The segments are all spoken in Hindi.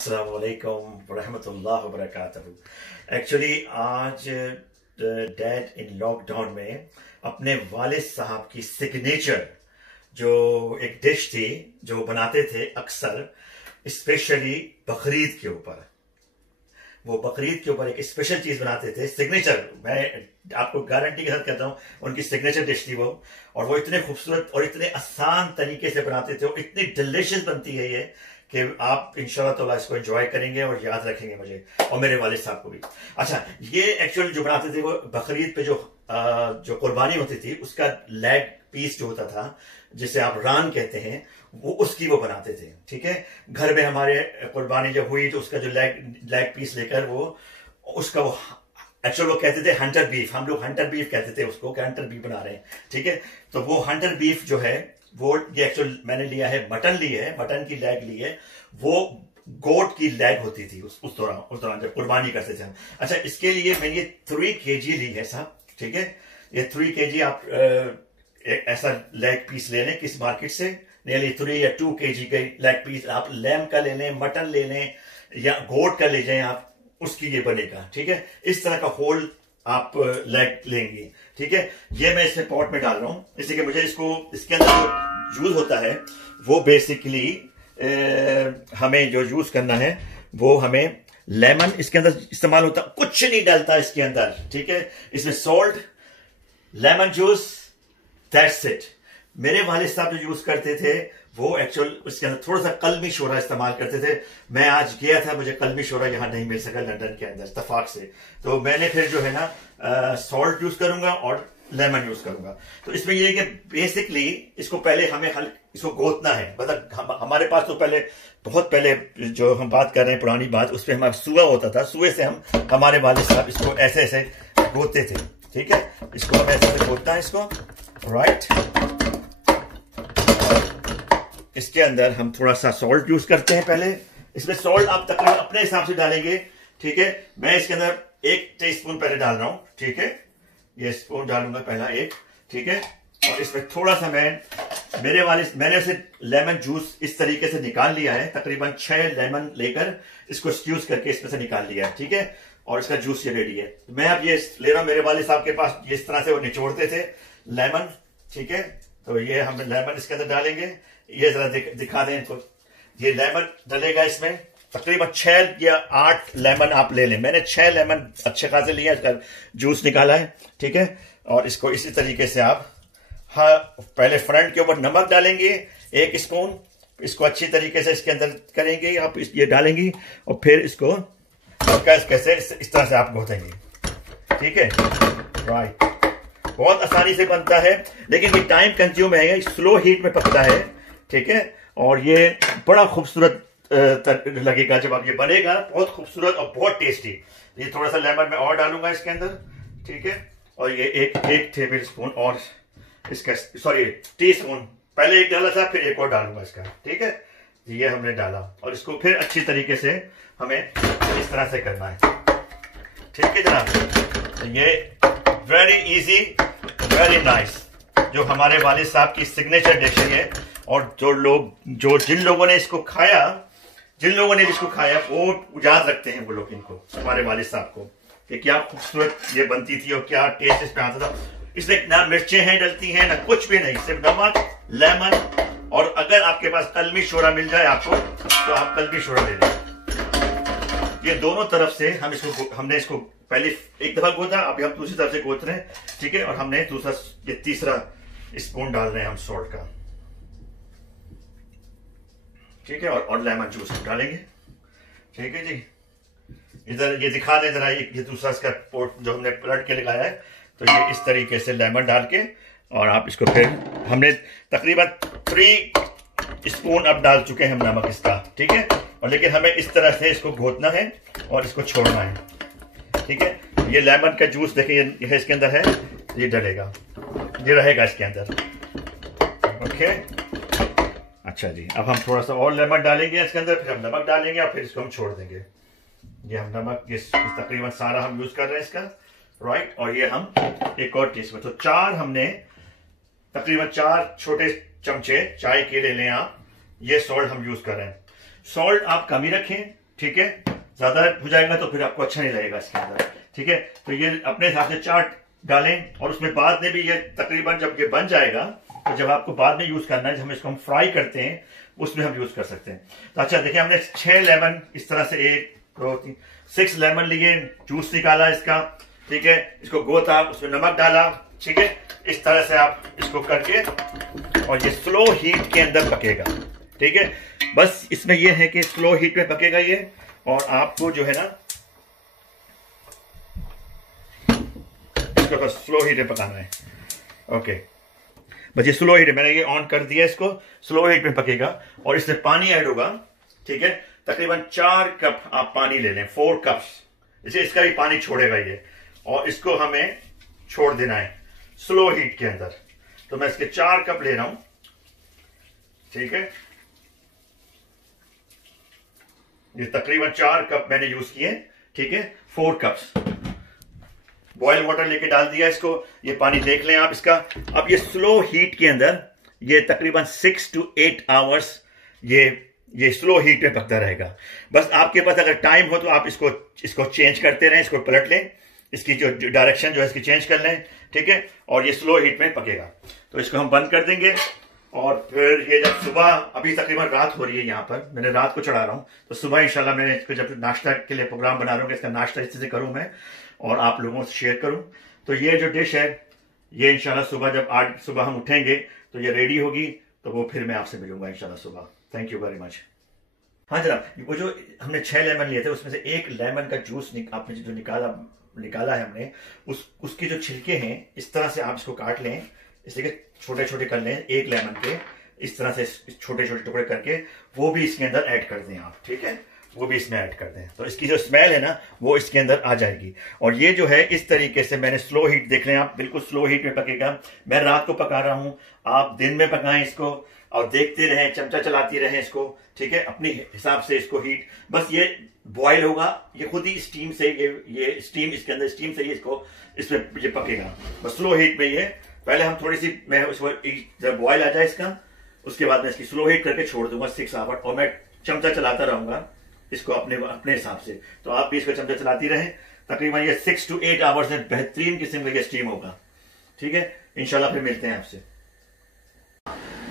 अस्सलाम वालेकुम रहमतुल्लाह व बरकातहू। एक्चुअली आज डैड इन लॉकडाउन में अपने वालिद साहब की सिग्नेचर जो एक डिश थी जो बनाते थे अक्सर, स्पेशली बकरीद के ऊपर, वो बकरीद के ऊपर एक स्पेशल चीज बनाते थे सिग्नेचर। मैं आपको गारंटी के साथ कहता हूं उनकी सिग्नेचर डिश थी वो, और वो इतने खूबसूरत और इतने आसान तरीके से बनाते थे, वो इतनी डिलीशियस बनती है ये कि आप इंशाल्लाह ताला इसको एंजॉय करेंगे और याद रखेंगे मुझे और मेरे वालिद साहब को भी। अच्छा, ये एक्चुअली जो बनाते थे वो बकरीद पे जो कुर्बानी होती थी उसका लेग पीस जो होता था, जिसे आप रान कहते हैं, वो उसकी वो बनाते थे। ठीक है, घर में हमारे कुर्बानी जब हुई तो उसका जो लेग पीस लेकर वो उसका वो एक्चुअल वो कहते थे हंटर बीफ, हम लोग हंटर बीफ कहते थे उसको, कि हंटर बीफ बना रहे हैं। ठीक है, तो वो हंटर बीफ जो है वो ये एक्चुअल मैंने लिया है, मटन ली है, मटन की लेग ली है, वो गोट की लेग होती थी उस दौरान जब कुर्बानी करते थे हम। अच्छा, इसके लिए मैंने ये 3 kg ली है साहब। ठीक है, ये 3 kg आप एक ऐसा लेग पीस ले लें किस मार्केट से, नियरली 3 या 2 kg के लेग पीस आप लैम का ले लें, मटन ले लें या गोट का ले जाएं आप, उसकी ये बनेगा। ठीक है, इस तरह का होल आप लेग लेंगे। ठीक है, ये मैं इसमें पॉट में डाल रहा हूं, इसलिए कि मुझे इसके अंदर जो जूस होता है वो बेसिकली हमें जो यूज करना है वो हमें लेमन इसके अंदर इस्तेमाल होता, कुछ नहीं डालता इसके अंदर। ठीक है, इसमें salt, lemon juice, that's it. मेरे वालिद साहब जो यूज करते थे वो एक्चुअल उसके अंदर थोड़ा सा कलमी शोरा इस्तेमाल करते थे। मैं आज गया था, मुझे कलमी शोरा यहां नहीं मिल सका लंदन के अंदर इत्तेफाक से, तो मैंने फिर जो है ना सॉल्ट यूज करूंगा और लेमन यूज करूंगा। तो इसमें यह है कि बेसिकली इसको पहले हमें इसको गोतना है, मतलब हमारे पास तो बहुत पहले जो हम बात कर रहे हैं पुरानी बात, उसमें हमारा सुआ होता था, सुए से हमारे वालिद साहब इसको ऐसे ऐसे गोतते थे। ठीक है, इसको हम ऐसे ऐसे गोतना है इसको, राइट। इसके अंदर हम थोड़ा सा सॉल्ट यूज करते हैं पहले। इसमें सॉल्ट आप तकरीबन अपने हिसाब से डालेंगे। ठीक है, मैं इसके अंदर 1 टीस्पून पहले डाल रहा हूं। ठीक है, ये स्पून डालूंगा पहला 1। ठीक है, और इसमें थोड़ा सा मैंने उसे लेमन जूस इस तरीके से निकाल लिया है, तकरीबन 6 लेमन लेकर इसको स्क्यूज करके इसमें से निकाल लिया है। ठीक है, और इसका जूस ये रेडी है। मैं अब ये ले रहा हूं, मेरे वालिद साहब के पास जिस तरह से वो निचोड़ते थे लेमन। ठीक है, तो ये हम लेमन इसके अंदर डालेंगे। ये जरा दिखा दें इनको, ये लेमन डलेगा इसमें, तकरीबन 6 या 8 लेमन आप ले लें। मैंने 6 लेमन अच्छे खासे लिया, इसका जूस निकाला है। ठीक है, और इसको इसी तरीके से आप पहले फ्रंट के ऊपर नमक डालेंगे 1 स्पून, इसको अच्छी तरीके से इसके अंदर करेंगे आप, ये डालेंगी और फिर इसको कैसे इस तरह से आप घोटेंगे। ठीक है, राइट। बहुत आसानी से बनता है, लेकिन ये टाइम कंज्यूम है, स्लो हीट में पकता है। ठीक है, और ये बड़ा खूबसूरत लगेगा जब आप ये बनेगा, बहुत खूबसूरत और बहुत टेस्टी। ये थोड़ा सा लेमन मैं और डालूंगा इसके अंदर। ठीक है, और ये एक टेबल स्पून और इसका, सॉरी टी स्पून, पहले 1 डाला था, फिर 1 और डालूंगा इसका। ठीक है, ये हमने डाला और इसको फिर अच्छी तरीके से हमें इस तरह से करना है। ठीक है जनाब, ये वेरी इजी, वेरी नाइस, जो हमारे वालिद साहब की सिग्नेचर डिश है। और जिन लोगों ने इसको खाया वो याद रखते हैं, वो लोग इनको, हमारे वालिद साहब को, कि क्या खूबसूरत ये बनती थी और क्या टेस्ट इसमें आता था। इसमें ना मिर्चें हैं डलती हैं ना कुछ भी नहीं, सिर्फ नमक, लेमन, और अगर आपके पास कलमी शोरा मिल जाए आपको तो आप कलमी शोरा ले लें। ये दोनों तरफ से हमने इसको पहले 1 दफा गोता, अभी हम दूसरी तरफ से गोत रहे हैं। ठीक है, और हमने तीसरा स्पून डाल रहे हैं हम सॉल्ट का। ठीक है, और लेमन जूस डालेंगे। ठीक है जी, इधर ये दिखा दें जरा, ये दूसरा इसका पोर्ट जो हमने पलट के लगाया है, तो ये इस तरीके से लेमन डाल के, और आप इसको फिर हमने तकरीबन 3 स्पून अब डाल चुके हैं हम नमक इसका। ठीक है, और लेकिन हमें इस तरह से इसको घोटना है और इसको छोड़ना है। ठीक है, ये लेमन का जूस देखिए ये इसके अंदर है, ये डलेगा, ये रहेगा इसके अंदर। ओके, अच्छा जी, अब हम थोड़ा सा और लेमन डालेंगे इसके अंदर, फिर हम नमक डालेंगे और फिर इसको हम छोड़ देंगे। ये हम नमक तकरीबन सारा हम यूज कर रहे हैं इसका, राइट। और ये हम 1 और टीस्पून, तो 4 हमने तकरीबन 4 छोटे चमचे चाय के ले लें आप, ये सॉल्ट हम यूज कर रहे हैं। सॉल्ट आप कम ही रखें, ठीक है, ज्यादा हो जाएगा तो फिर आपको अच्छा नहीं लगेगा इसके अंदर, ठीक है। तो ये अपने हिसाब से 4 डालें, और उसमें बाद में भी ये तकरीबन जब ये बन जाएगा तो जब आपको बाद में यूज करना है, जब हम इसको फ्राई करते हैं उसमें हम यूज कर सकते हैं। तो अच्छा देखिए, हमने 6 लेमन इस तरह से 1 2 3 6 लेमन लिए, जूस निकाला इसका, ठीक है। इसको गोता, उसमें नमक डाला, ठीक है। इस तरह से आप इसको करके, और ये स्लो हीट के अंदर पकेगा, ठीक है। बस इसमें यह है कि स्लो हीट में पकेगा ये, और आपको जो है ना इसको बस स्लो हीट में पकाना है। ओके, बस ये स्लो हीट, मैंने ये ऑन कर दिया, इसको स्लो हीट में पकेगा, और इसमें पानी ऐड होगा, ठीक है। तकरीबन 4 कप आप पानी ले लें, 4 कप्स, जैसे इसका भी पानी छोड़ेगा ये, और इसको हमें छोड़ देना है स्लो हीट के अंदर। तो मैं इसके 4 कप ले रहा हूं, ठीक है। ये तकरीबन 4 कप मैंने यूज किए, ठीक है। 4 कप्स बॉयल वाटर लेके डाल दिया इसको, ये पानी देख लें आप इसका। अब ये स्लो हीट के अंदर ये तकरीबन 6 to 8 आवर्स ये स्लो हीट में पकता रहेगा। बस आपके पास अगर टाइम हो तो आप इसको चेंज करते रहें, इसको पलट लें, इसकी जो डायरेक्शन जो है इसकी चेंज कर लें, ठीक है। और ये स्लो हीट में पकेगा, तो इसको हम बंद कर देंगे। और फिर ये जब सुबह, अभी तकरीबन रात हो रही है यहाँ पर, मैंने रात को चढ़ा रहा हूँ, तो सुबह इंशाल्लाह मैं इसको जब नाश्ता के लिए प्रोग्राम बना रहा हूँ, इसका नाश्ता इस तरह से करूँ मैं, और आप लोगों से शेयर करूँ। तो ये जो डिश है, ये इंशाल्लाह सुबह जब 8 सुबह हम उठेंगे तो ये रेडी होगी, तो वो फिर मैं आपसे मिलूंगा इंशाल्लाह सुबह। Thank you very much. हाँ जनाब, वो जो हमने 6 लेमन लिए थे, उसमें से 1 लेमन का जूस आपने जो निकाला है हमने, उसके जो छिलके हैं, इस तरह से आप इसको काट लें, इसलिए छोटे छोटे कर लें, 1 लेमन के इस तरह से छोटे छोटे टुकड़े करके वो भी इसके अंदर ऐड कर दें आप, ठीक है। वो भी इसमें ऐड कर दें, तो इसकी जो स्मेल है ना वो इसके अंदर आ जाएगी। और ये जो है इस तरीके से मैंने स्लो हीट, देख लें आप, बिल्कुल स्लो हीट में पकेगा। मैं रात को पका रहा हूं, आप दिन में पकाएं इसको, और देखते रहें, चमचा चलाती रहें इसको, ठीक है, अपने हिसाब से इसको हीट। बस ये बॉयल होगा, ये खुद ही स्टीम से, ये स्टीम इसके अंदर स्टीम से ही इसमें ये पकेगा, बस स्लो हीट में। ये पहले हम थोड़ी सी, मैं उसको जब बॉयल आ जाए इसका, उसके बाद मैं इसकी स्लो हीट करके छोड़ दूंगा 6 आवर, और मैं चमचा चलाता रहूंगा इसको अपने हिसाब से। तो आप भी इसको चमचा चलाती रहें, तकरीबन ये 6 to 8 आवर्स में बेहतरीन किस्म का ये स्टीम होगा, ठीक है। इंशाल्लाह फिर मिलते हैं आपसे।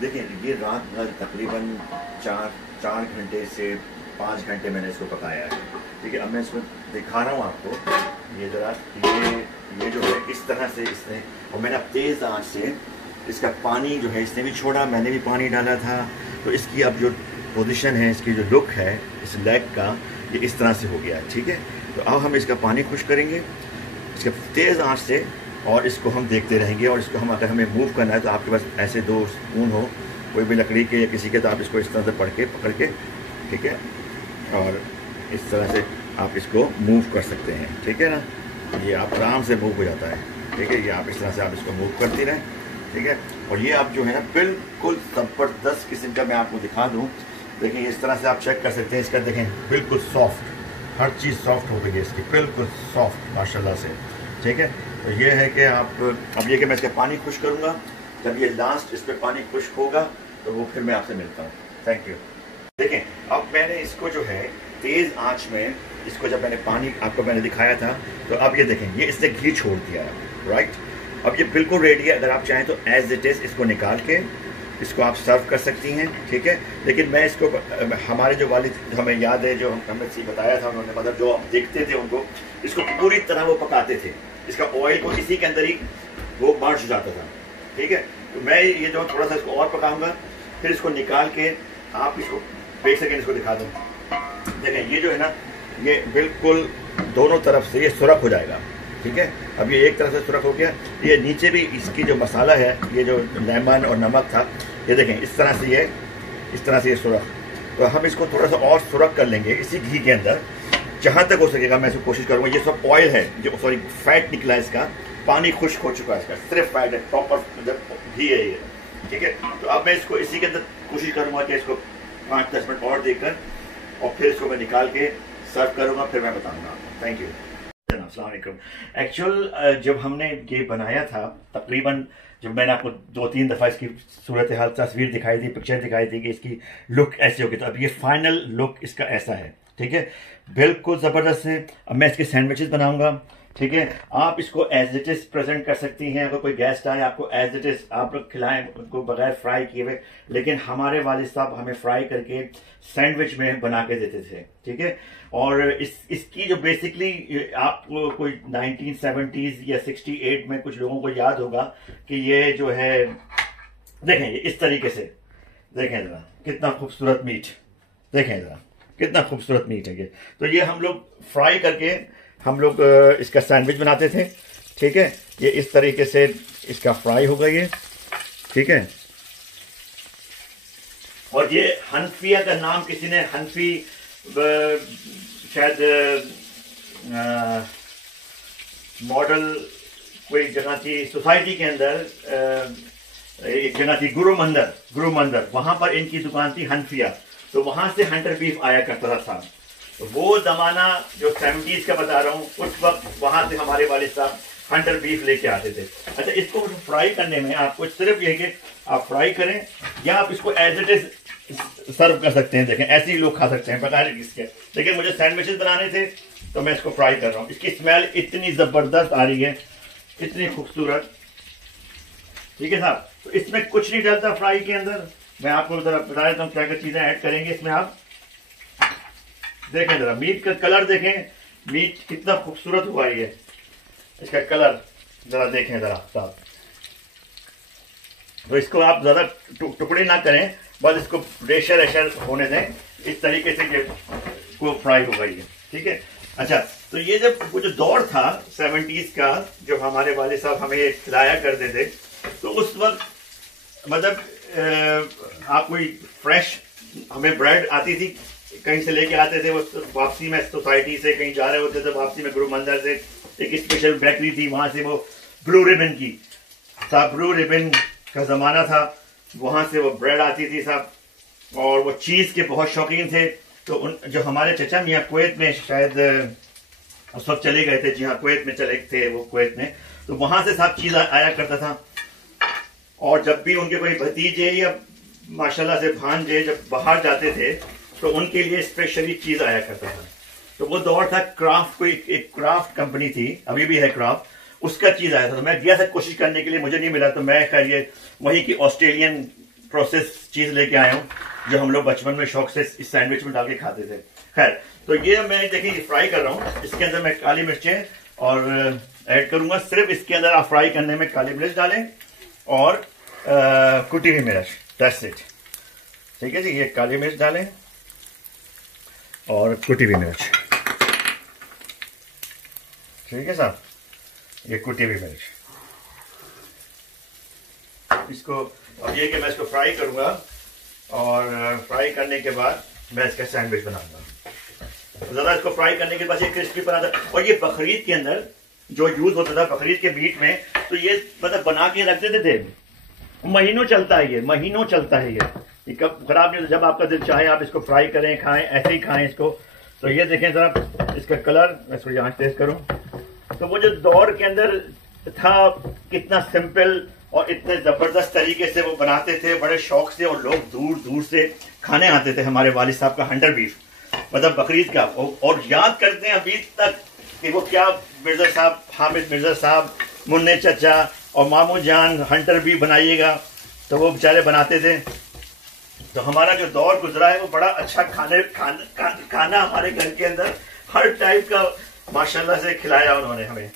देखिए, ये रात भर तकरीबन 4 घंटे से 5 घंटे मैंने इसको पकाया है, ठीक है। अब मैं इसको दिखा रहा हूँ आपको, ये जरा, ये जो है इस तरह से इसने, और मैंने अब तेज आंच से इसका पानी जो है इसने भी छोड़ा, मैंने भी पानी डाला था, तो इसकी अब जो पोजीशन है, इसकी जो लुक है इस लेग का, ये इस तरह से हो गया, ठीक है। तो अब हम इसका पानी खुश करेंगे इसके तेज़ आंच से, और इसको हम देखते रहेंगे। और इसको हम, अगर हमें मूव करना है तो आपके पास ऐसे 2 स्पून हो, कोई भी लकड़ी के या किसी के, तो आप इसको इस तरह से पकड़ के, ठीक है, और इस तरह से आप इसको मूव कर सकते हैं, ठीक है ना। ये आप आराम से मूव हो जाता है, ठीक है। ये आप इस तरह से आप इसको मूव करती रहें, ठीक है। और ये आप जो है ना बिल्कुल ज़बरदस्त किस्म का, मैं आपको दिखा दूँ, देखिए इस तरह से आप चेक कर सकते हैं इसका, देखें बिल्कुल सॉफ्ट, हर चीज़ सॉफ्ट हो गई है इसकी, बिल्कुल सॉफ्ट माशाल्लाह से, ठीक है। तो ये है कि आप, अब ये कि मैं इसका पानी खुश करूँगा, जब ये लास्ट इस पर पानी खुश होगा तो वो फिर मैं आपसे मिलता हूँ। Thank you. देखें, अब मैंने इसको जो है तेज़ आंच में, इसको जब मैंने पानी आपको मैंने दिखाया था, तो अब ये देखें, ये इसने घी छोड़ दिया, राइट। अब ये बिल्कुल रेडी है, अगर आप चाहें तो एज इट इज़ इसको निकाल के इसको आप सर्व कर सकती हैं, ठीक है। लेकिन मैं इसको, हमारे जो वालिद, हमें याद है, जो हमने बताया था उन्होंने, मतलब जो आप देखते थे उनको, इसको पूरी तरह वो पकाते थे, इसका ऑयल को इसी के अंदर ही वो मर्ज हो जाता था, ठीक है। तो मैं ये जो थोड़ा सा इसको और पकाऊंगा, फिर इसको निकाल के आप इसको 1 सेकेंड इसको दिखा दूँ। देखें, ये जो है ना, ये बिल्कुल दोनों तरफ से ये सुरख हो जाएगा, ठीक है। अब ये एक तरफ से सुरख हो गया, ये नीचे भी इसकी जो मसाला है, ये जो लेमन और नमक था, ये देखें इस तरह से ये सुरख। तो हम इसको थोड़ा सा और सुरख कर लेंगे इसी घी के अंदर, जहाँ तक हो सकेगा मैं इसको कोशिश करूँगा। ये सब ऑयल है, जो सॉरी फैट निकला है इसका, पानी खुश्क हो चुका है इसका, सिर्फ फैट है, प्रॉपर घी है ये, ठीक है। तो अब मैं इसको इसी के अंदर कोशिश करूँगा कि इसको 5-10 मिनट और देकर, और फिर इसको मैं निकाल के सर्व करूँगा, फिर मैं बताऊँगा आपको। Thank you. एक्चुअल जब हमने ये बनाया था, तकरीबन जब मैंने आपको 2-3 दफ़ा इसकी सूरत हाल तस्वीर दिखाई थी, पिक्चर दिखाई थी कि इसकी लुक ऐसी होगी, तो अब ये फाइनल लुक इसका ऐसा है, ठीक है, बिल्कुल ज़बरदस्त है। अब मैं इसके सैंडविचेस बनाऊंगा। ठीक है, आप इसको एज इट इज प्रेजेंट कर सकती हैं। अगर कोई गेस्ट आए आपको एज इट इज आप लोग खिलाएं उनको बगैर फ्राई किए हुए, लेकिन हमारे वालिद साहब हमें फ्राई करके सैंडविच में बना के देते थे। ठीक है, और इसकी जो बेसिकली आपको कोई 1970s या 68 में कुछ लोगों को याद होगा कि ये जो है देखें इस तरीके से, देखें जरा कितना खूबसूरत मीट, देखें जरा कितना खूबसूरत मीट है ये। तो ये हम लोग फ्राई करके हम लोग इसका सैंडविच बनाते थे। ठीक है, ये इस तरीके से इसका फ्राई होगा ये। ठीक है, और ये हनफिया का नाम किसी ने हनफी शायद मॉडल कोई जगह थी सोसाइटी के अंदर, एक जगह थी गुरु मंदिर, वहां पर इनकी दुकान थी हनफिया। तो वहां से हंटर बीफ आया करता था। तो वो जमाना जो 70s का बता रहा हूँ, उस वक्त वहां से हमारे वालिद साहब हंटर बीफ लेके आते थे। अच्छा, इसको फ्राई करने में आपको सिर्फ ये कि आप फ्राई करें या आप इसको एज इट इज सर्व कर सकते हैं। देखें ऐसे ही लोग खा सकते हैं बगैर इसके, लेकिन मुझे सैंडविचेस बनाने थे तो मैं इसको फ्राई कर रहा हूँ। इसकी स्मेल इतनी जबरदस्त आ रही है, इतनी खूबसूरत। ठीक है साहब, तो इसमें कुछ नहीं डलता फ्राई के अंदर। मैं आपको जरा बता देता हूँ क्या क्या चीजें ऐड करेंगे इसमें। आप देखें जरा मीट का कलर, देखें मीट कितना खूबसूरत हुआ है, ये इसका कलर जरा देखें जरा साहब। तो इसको आप ज्यादा टुकड़े ना करें, बस इसको प्रेशर एशर होने दें। इस तरीके से ये को फ्राई होगा ये। ठीक है, अच्छा, तो ये जब वो जो दौर था 70s का, जब हमारे वाले साहब हमें खिलाया करते थे, तो उस वक्त मतलब आप कोई फ्रेश हमें ब्रेड आती थी, कहीं से लेके आते थे। वो वापसी में सोसाइटी से कहीं जा रहे होते थे, वापसी में गुरु मंदिर से एक स्पेशल बेकरी थी, वहां से वो ब्लू रिबन की साहब, ब्लू रिबन का जमाना था, वहां से वो ब्रेड आती थी साहब। और वो चीज के बहुत शौकीन थे। तो उन जो हमारे चचा मियाँ कुवैत में शायद उस वक्त चले गए थे, जी हाँ कुवैत में चले थे वो, कुवैत में, तो वहां से साहब चीज आया करता था। और जब भी उनके कोई भतीजे या माशाल्लाह से भांजे जब बाहर जाते थे तो उनके लिए स्पेशली चीज आया करता था। तो वो दौर था क्राफ्ट, कोई एक क्राफ्ट कंपनी थी, अभी भी है क्राफ्ट, उसका चीज आया था। तो मैं गया था कोशिश करने के लिए, मुझे नहीं मिला, तो मैं खैर ये वही की ऑस्ट्रेलियन प्रोसेस चीज लेके आया हूँ, जो हम लोग बचपन में शौक से इस सैंडविच में डाल के खाते थे। खैर, तो ये मैं देखिए फ्राई कर रहा हूँ। इसके अंदर मैं काली मिर्चें और ऐड करूंगा। सिर्फ इसके अंदर आप फ्राई करने में काली मिर्च डालें और कुटी हुई मिर्च, दैट्स इट। ठीक है जी, ये काली मिर्च डालें और कुटी हुई मिर्च। ठीक है साहब, ये कुटी हुई मिर्च। इसको अब ये कि मैं इसको फ्राई करूंगा और फ्राई करने के बाद मैं इसका सैंडविच बनाऊंगा। ज़्यादा इसको फ्राई करने के बाद ये क्रिस्पी बना था। और ये बकरीद के अंदर जो यूज होता था बकरीद के मीट में, तो ये मतलब बना के रख देते थे, महीनों चलता है ये, महीनों चलता है ये कब खराब नहीं होता। जब आपका दिल चाहे आप इसको फ्राई करें, खाएं, ऐसे ही खाएं इसको। तो ये देखें जरा इसका कलर, मैं इसको यहाँ टेस्ट करूं। तो वो जो दौर के अंदर था, कितना सिंपल और इतने जबरदस्त तरीके से वो बनाते थे, बड़े शौक से, और लोग दूर दूर से खाने आते थे हमारे वालिद साहब का हंटर बीफ, मतलब बकरीद का। और याद करते हैं अभी तक कि वो क्या मिर्जा साहब, हामिद मिर्जा साहब, मुन्ने चचा और मामू जान हंटर बीफ बनाइएगा, तो वो बेचारे बनाते थे। तो हमारा जो दौर गुजरा है वो बड़ा अच्छा खाना हमारे घर के अंदर हर टाइप का माशाल्लाह से खिलाया उन्होंने हमें।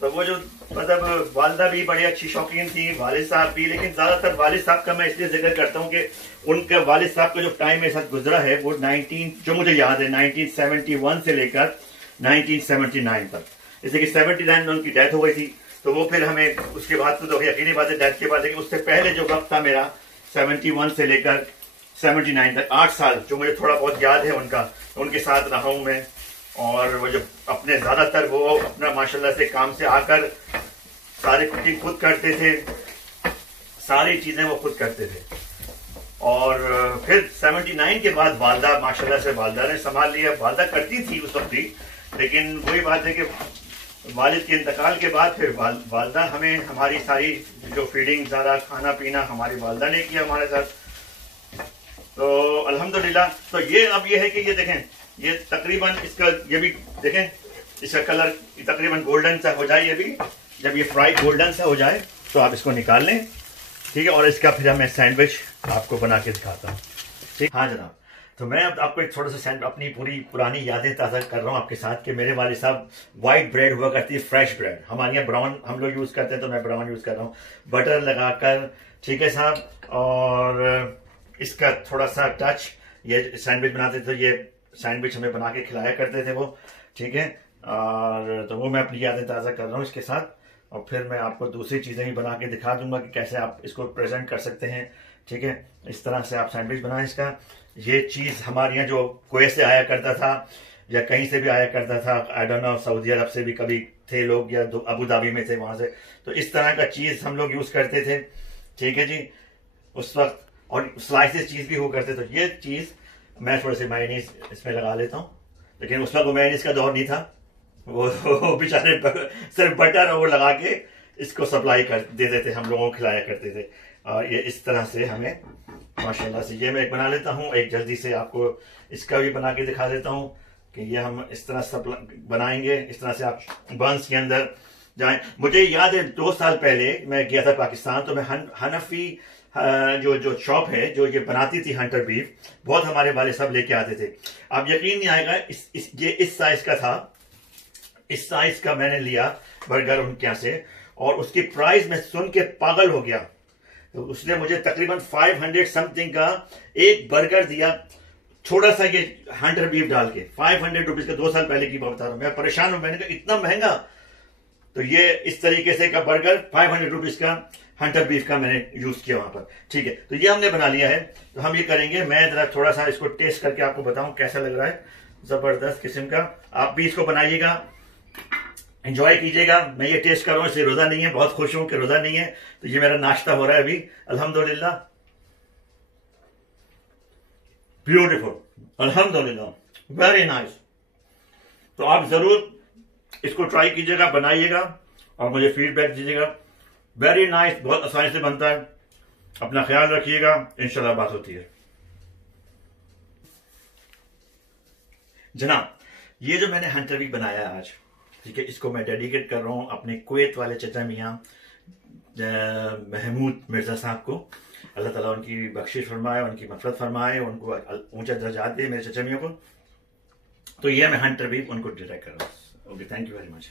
तो वो जो मतलब वालिदा भी बड़ी अच्छी शौकीन थी, वालिद साहब भी, लेकिन ज्यादातर वालिद साहब का मैं इसलिए जिक्र करता हूँ कि उनका वालिद साहब का जो टाइम मेरे साथ गुजरा है वो 19 जो मुझे याद है 1971 से लेकर 1979 तक। जैसे कि 79 में उनकी डेथ हो गई थी, तो वो फिर हमें उसके बाद तो यकीनी बात है डेथ के बाद, लेकिन उससे पहले जो वक्त था मेरा 71 से लेकर 79 तक 8 साल जो मुझे थोड़ा बहुत याद है उनका, उनके साथ रहा हूं मैं। और वो जो अपने ज्यादातर वो अपना माशाल्लाह से काम से आकर सारी कुकिंग खुद करते थे, सारी चीजें वो खुद करते थे। और फिर 79 के बाद वालदा माशाल्लाह से वालदा ने संभाल लिया। वालदा करती थी उस वक्त भी, लेकिन वही बात है कि वालिद के इंतकाल के बाद फिर वालदा हमें हमारी सारी जो फीडिंग, सारा खाना पीना हमारी वालदा ने किया हमारे साथ। तो अल्हम्दुलिल्लाह। तो ये अब ये है कि ये देखें ये तकरीबन इसका ये भी देखें, इसका कलर तकरीबन गोल्डन सा हो जाए। ये भी जब ये फ्राई गोल्डन सा हो जाए तो आप इसको निकाल लें, ठीक है। और इसका फिर मैं सैंडविच आपको बना के दिखाता हूँ, ठीक। हाँ जनाब, तो मैं अब आपको एक थोड़ा सा अपनी पूरी पुरानी यादें ताज़ा कर रहा हूँ आपके साथ कि मेरे वाले साहब वाइट ब्रेड हुआ करती है, फ्रेश ब्रेड। हमारे यहाँ ब्राउन हम लोग यूज़ करते हैं, तो मैं ब्राउन यूज़ कर रहा हूँ, बटर लगाकर, ठीक है साहब। और इसका थोड़ा सा टच, ये सैंडविच बनाते थे, ये सैंडविच हमें बना के खिलाया करते थे वो, ठीक है। और तो वो मैं अपनी यादें ताज़ा कर रहा हूँ इसके साथ। और फिर मैं आपको दूसरी चीज़ें भी बना के दिखा दूंगा कि कैसे आप इसको प्रेजेंट कर सकते हैं, ठीक है। इस तरह से आप सैंडविच बनाएं इसका। ये चीज़ हमारे यहाँ जो कुवैत से आया करता था या कहीं से भी आया करता था, आई डोंट नो, सऊदी अरब से भी कभी थे लोग या अबू धाबी में थे वहाँ से, तो इस तरह का चीज़ हम लोग यूज़ करते थे, ठीक है जी, उस वक्त। और स्लाइसेस चीज़ भी हो करते, तो ये चीज़ मैं थोड़े से मेयोनीज इसमें लगा लेता हूँ, लेकिन उस वक्त वो मेयोनीज का दौर नहीं था, वो बेचारे सिर्फ बटर और वो लगा के इसको सप्लाई कर देते थे, हम लोगों को खिलाया करते थे। और ये इस तरह से हमें माशाल्लाह से, ये मैं एक बना लेता हूँ, एक जल्दी से आपको इसका भी बना के दिखा देता हूँ कि ये हम इस तरह सप्लाई बनाएंगे। इस तरह से आप बंस के अंदर जाएं। मुझे याद है 2 साल पहले मैं गया था पाकिस्तान, तो मैं हनफी जो जो शॉप है जो ये बनाती थी हंटर बीफ, बहुत हमारे वाले सब लेके आते थे। आप यकीन नहीं आएगा, ये इस साइज का था, इस साइज का मैंने लिया बर्गर उनके यहाँ से, और उसकी प्राइस में सुन के पागल हो गया। तो उसने मुझे तकरीबन 500 समथिंग का एक बर्गर दिया, थोड़ा सा ये हंटर बीफ डाल के, 500 रुपीज का। 2 साल पहले की बात बता रहा हूं, मैं परेशान हूं, मैंने कहा इतना महंगा। तो ये इस तरीके से का बर्गर 500 रुपीज का हंटर बीफ का मैंने यूज किया वहां पर, ठीक है। तो ये हमने बना लिया है। तो हम ये करेंगे, मैं जरा थोड़ा सा इसको टेस्ट करके आपको बताऊं कैसा लग रहा है। जबरदस्त किस्म का, आप भी इसको बनाइएगा, एंजॉय कीजिएगा। मैं ये टेस्ट कर रहा हूँ, इसलिए रोजा नहीं है, बहुत खुश हूं कि रोजा नहीं है। तो ये मेरा नाश्ता हो रहा है अभी, अल्हम्दुलिल्लाह, ब्यूटीफुल, अल्हम्दुलिल्लाह, वेरी नाइस। तो आप जरूर इसको ट्राई कीजिएगा, बनाइएगा और मुझे फीडबैक दीजिएगा। वेरी नाइस, बहुत आसानी से बनता है। अपना ख्याल रखिएगा, इंशाल्लाह बात होती है। जनाब, ये जो मैंने हंटर बीफ बनाया आज, ठीक है, इसको मैं डेडिकेट कर रहा हूं अपने कुवैत वाले चचा मियाँ महमूद मिर्जा साहब को। अल्लाह ताला उनकी बख्शिश फरमाए, उनकी मफरत फरमाए, उनको ऊंचा दर्जात दे मेरे चचा मियाँ को। तो ये मैं हंटर बीफ उनको डायरेक्ट कर रहा हूँ। Okay, thank you very much.